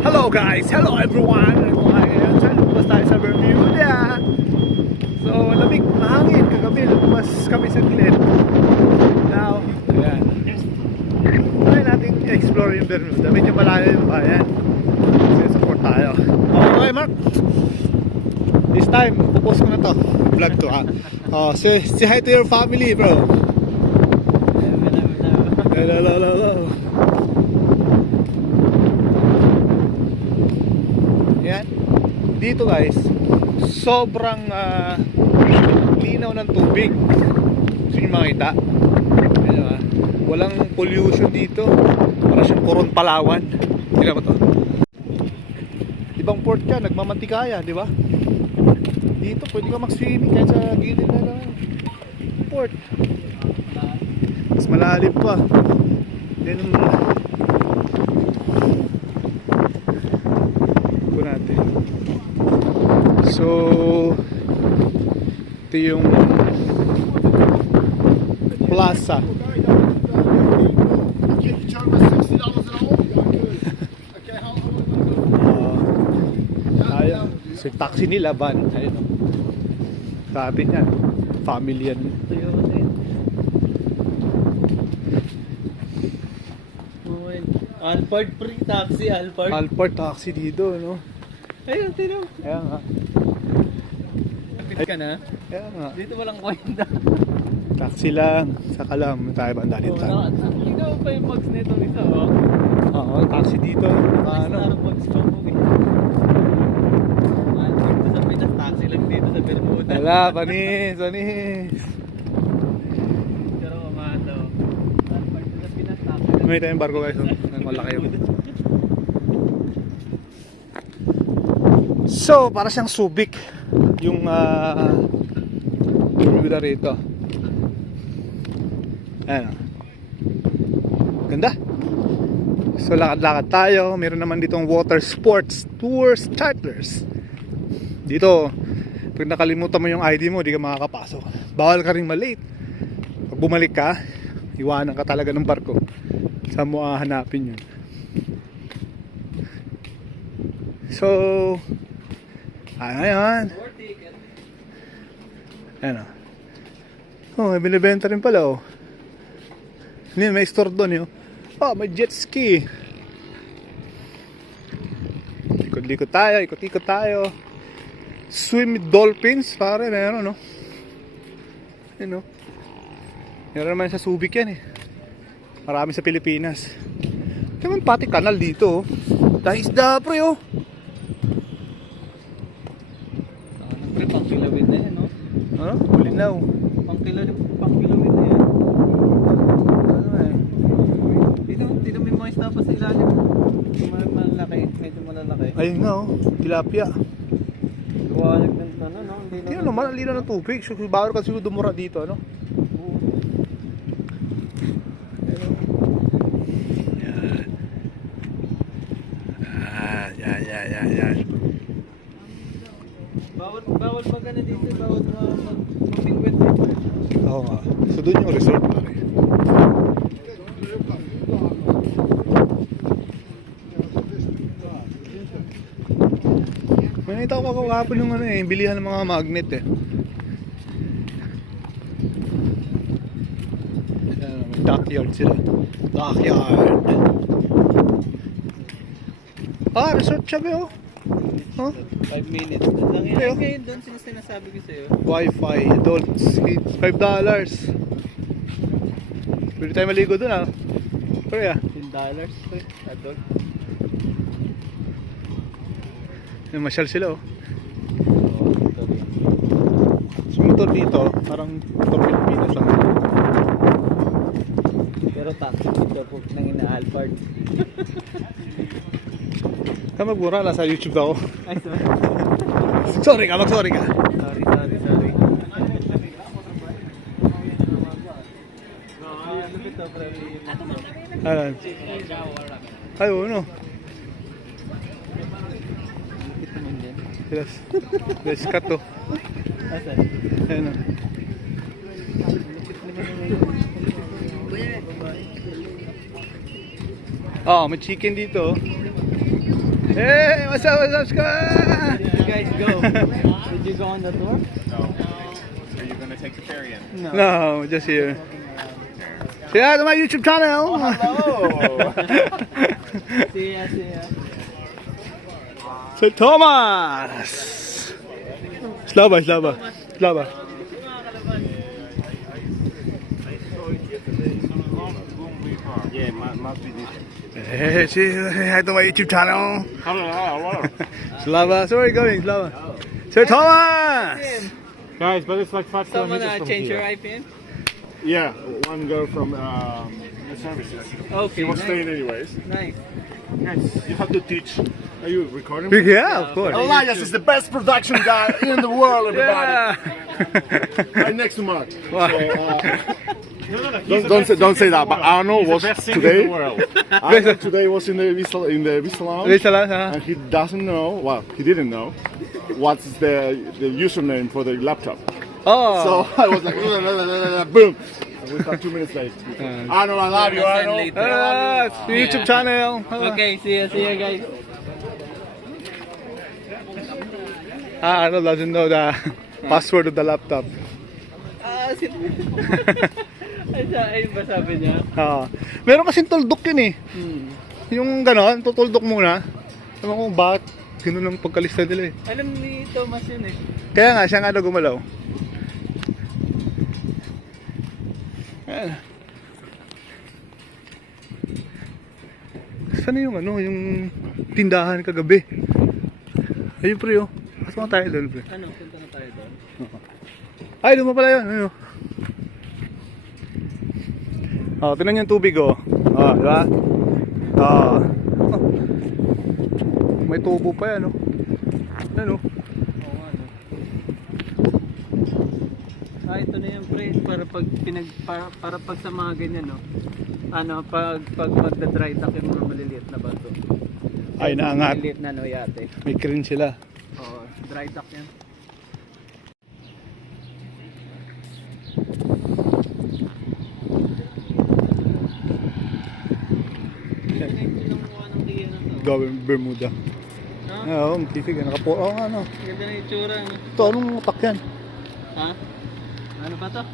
Hello guys! Hello everyone! Lumabas tayo sa Bermuda. So, lamig, mahangin. Kagabi, lumabas kami sa Glen. Now, ayan. Try natin explore yung Bermuda. Medyo malayo yung bayan. So, support tayo. Okay, Mark. This time, pupost ko na to. Vlog to, ha. Say hi to your family, bro. Hello. Yan. Dito guys, sobrang linaw ng tubig. Gusto nyo makita? Diba? Walang pollution dito. Para siyang Coron, Palawan. Tignan mo to. Ibang port ka, nagmamantikaya, di ba? Dito pwede ka mag-swimming kahit sa gilid na lang port. Mas malalim pa. Then po natin. So ito yung plaza. So taxi nila van. Ayun o. Sabi niya family yan. Alphard free taxi, Alphard. Alphard taxi dito, no? Ayun, tino. Ayan nga. Kapit ka na? Ayan nga. Dito walang kwenta. Taxi lang. Saka lang tayo bandalin tayo. Ikaw pa yung mags nito isa, oh. Oo, taxi dito. Ano? Parang mags pa mo, eh. Dito sa Pinas, taxi lang dito sa Bermuda. Wala, panis. Pero mamata, oh. Alphard sa Pinas, taxi lang. May tayong barko guys. Ang malaki yun. So, para siyang Subic yung Bermuda rito. Ayan. Ganda. So, lakad-lakad tayo. Meron naman ditong water sports tours charters. Dito, pag nakalimutan mo yung ID mo, di ka makakapasok. Bawal ka rin malate. Pag bumalik ka, iwanan ka talaga ng barko. Saan mo hahanapin yun? So, ayan. Ayan o. Oh, may binibenta rin pala oh. Hindi, may store doon yun. Oh, may jet ski. Ikot-ikot tayo. Swim with dolphins. Pare, meron no. Ayan o. Meron naman sa Subic yan eh. Marami sa Pilipinas. Ito naman pati kanal dito oh. Dahil isda pre oh. Pre, pang-kilawin na yan, no? Ano? Ulinaw. Pang-kilawin na yan. Ano eh? Dito may mga isda pa sa ilalim. Medyo malalaki. Ayun nga oh. Tilapia. Luwalag ng ano, no? Tingnan naman, ang linaw ng tubig. So, bawal kasi dumura dito, ano? Yan. Bawal mag ano dito, bawal mag-pingwit dito. Oo nga. So, doon yung resort, pare. May nakita ko kakapon yung ano eh, bilihan ng mga magnet eh. May dockyard sila. Dockyard. Ah, resort siya ba oh? Huh? 5 minutes. Lang yan. Ayo. Ngayon doon sinasabi ko sa'yo. Wi-Fi, adults, $5. Pwede tayo maligo dun ah. Pero yeah. $10 adult. May masyal sila oh. So motor dito, parang motor Pilipinas lang. Pero taxi dito po nang ina-Alphard. Kaya magmura, nasa YouTube ako. Ay, sorry. Sorry ka, mag-sorry ka. Sorry. Ayan. Ay, ano? Let's cut to. Ayan o. Oh, may chicken dito. Hey, what's up, Scott? Did you guys go? Did you go on the tour? No. Are you gonna take the ferry in? No. No, just here. Say hi to my YouTube channel. Hello. See ya, see ya. Sir Thomas. Slava, Slava, Slava. Yeah, must be this. Hey, say hi to my YouTube channel. Slava, so where are you going, Slava? Sir Thomas. Guys, but it's like 5 Someone kilometers from change your here. IP in? Yeah, one girl from the services. Okay, She was nice. staying anyways. Nice. Guys, you have to teach. Are you recording? Yeah, of course. Elias is the best production guy in the world, everybody. Yeah. Right next to Mark. Wow. So, don't say that. But Arnold was today. Arnold today was in the Vista Lounge, Lisa lang, ha? and he doesn't know. Well, he didn't know what's the username for the laptop. Oh. So I was like, boom. And we start 2 minutes late. Arnold, I love you, Send Arnold. later. It's the YouTube channel. Okay, see ya guys. Arnold doesn't know the password of the laptop. Ayun ba sabi niya? Meron kasing tuldok yun eh. Hmm. Yung gano'n, tutuldok muna. Ewan ko bakit ganun ang pagkalista nila eh. Alam ni Thomas yun eh. Kaya nga, siya nga na gumalaw. Ayan. Saan na yung ano, yung tindahan kagabi? Ayun pre oh. Pasok na tayo doon pre. Ano, punta na tayo doon. Ay, doon pa pala yun. Ano? Oh, tingnan yung tubig oh. Oh, di ba? Oh. May tubo pa yan oh. Ano? Oo nga no. Ito na yung pre, para pag sa mga ganyan no. Ano, pag magda-dry dock yung mga maliliit na bato. Ay, naangat. Maliliit na no yate. May crane sila. Oo, dry dock yan. Gawin Bermuda. Ha? Oo, makikig. Nakapo. Oo, ano. Ganda na yung tsura. No? Ito, anong utak yan? Ha? Ano ba to?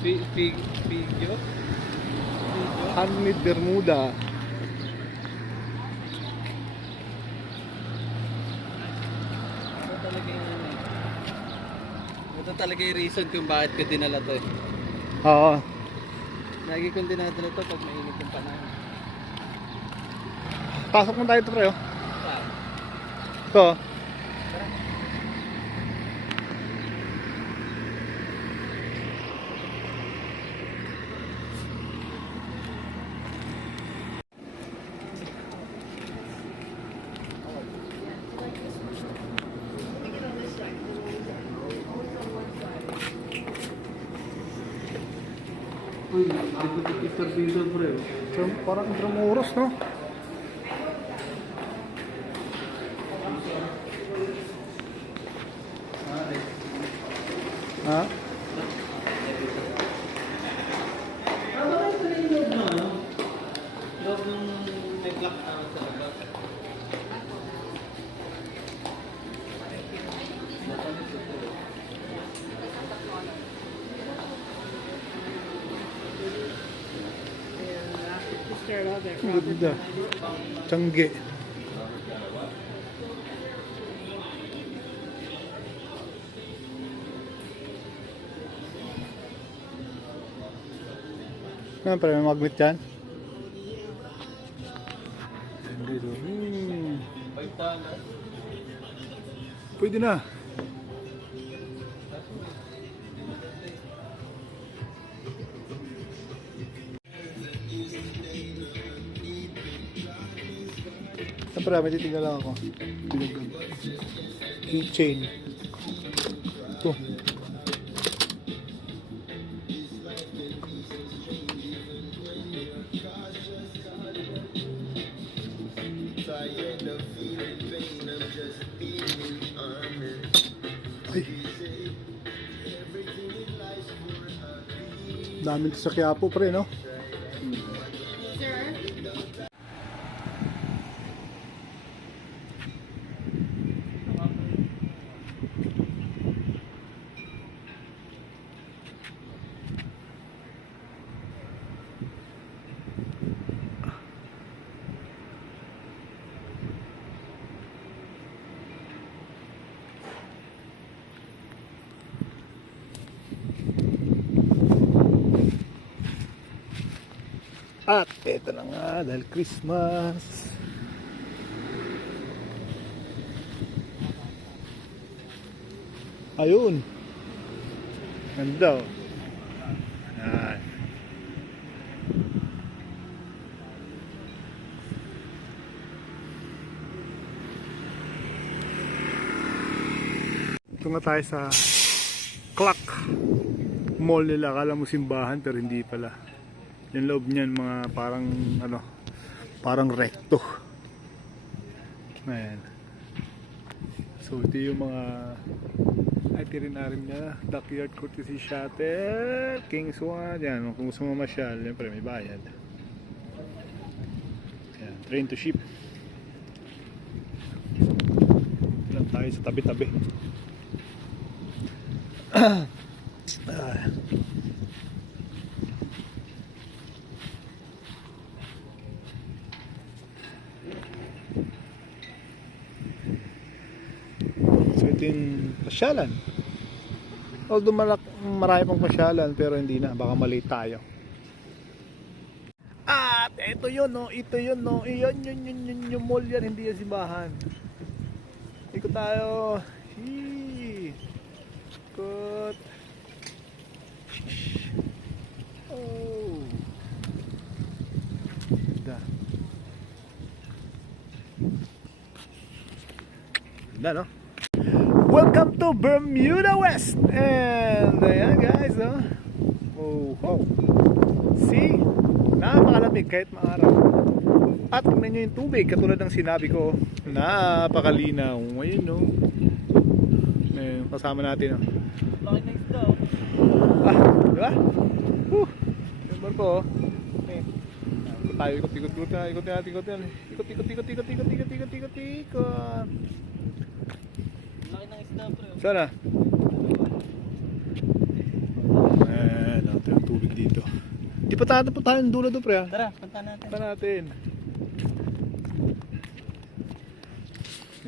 Video? Handmade Bermuda. Ito talaga yung reason kung bakit ko dinala to eh. Oo. Lagi kong dinadala to pag mainit yung panahon. Pasok mo tayo ito pre oh. Saan? Ito. Uy, dito picture dito bro. Parang Intramuros no? Ha? Loob ng may black na sa labas. Ang ganda. Tiyangge. Ano pa may magnet dyan? Pwede na. Siyempre, may titignan lang ako. Keychain. Ito. Ay. Dami sa Quiapo pre, no? At eto na nga dahil Christmas. Ayun. Ganda oh. Yan. Ito nga tayo sa Clock Mall nila. Akala mo simbahan pero hindi pala. Yung loob niyan mga parang ano, parang recto. Ayan. So ito yung mga itinerary niya. Backyard courtesy shuttle, King's One. Yan, kung gusto mo masyal, siyempre may bayad. Ayan, train to ship. Lang tayo sa tabi-tabi. So ito yung pasyalan. Although marami pang pasyalan pero hindi na, baka mali tayo. At ito yun no, ito yun no, yun yung mall yan, hindi yung simbahan. Ikot tayo. Ikot. Oh. Ganda. Ganda no? Welcome to Bermuda West. And ayan guys, no? Oh, oh. See? Napakalamig kahit maaraw. At tingnan nyo yung tubig, katulad ng sinabi ko, napakalinaw. Ayun, no? Ayun, kasama natin, no? Laki na isda. Diba? Yung barko, oh. Ayun. Tayo, ikot. Laki ng isda, pre. Sana? Ayan, ito yung tubig dito. Di pa tatapos tayo ng dulo doon, pre, ha? Tara, punta natin. Punta natin.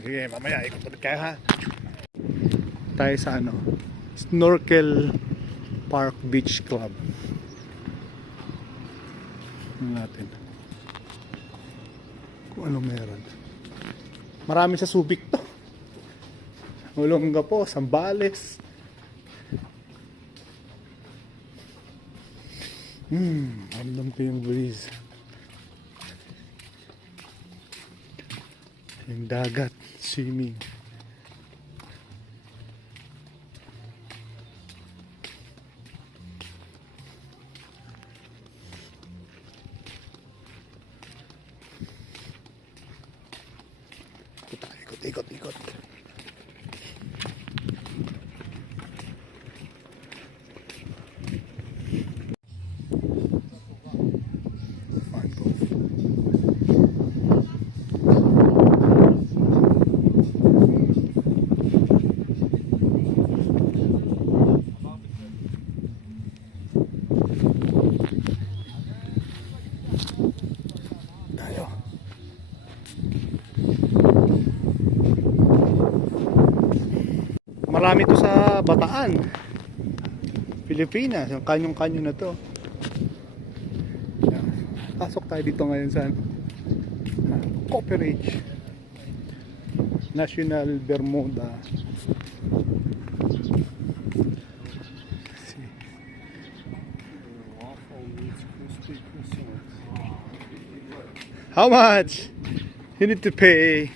Sige, mamaya ikot ulit kayo, ha? Tayo sa ano? Snorkel Park Beach Club. Tingnan natin kung anong meron. Marami sa Subic to. Olongapo, Sambales. Alam ko yung breeze. Yung dagat, swimming. Ikot. Tayo. Marami to sa Bataan, Pilipinas. Yung kanyong-kanyo na to. Pasok tayo dito ngayon sa Cooperage National Bermuda. How much? You need to pay.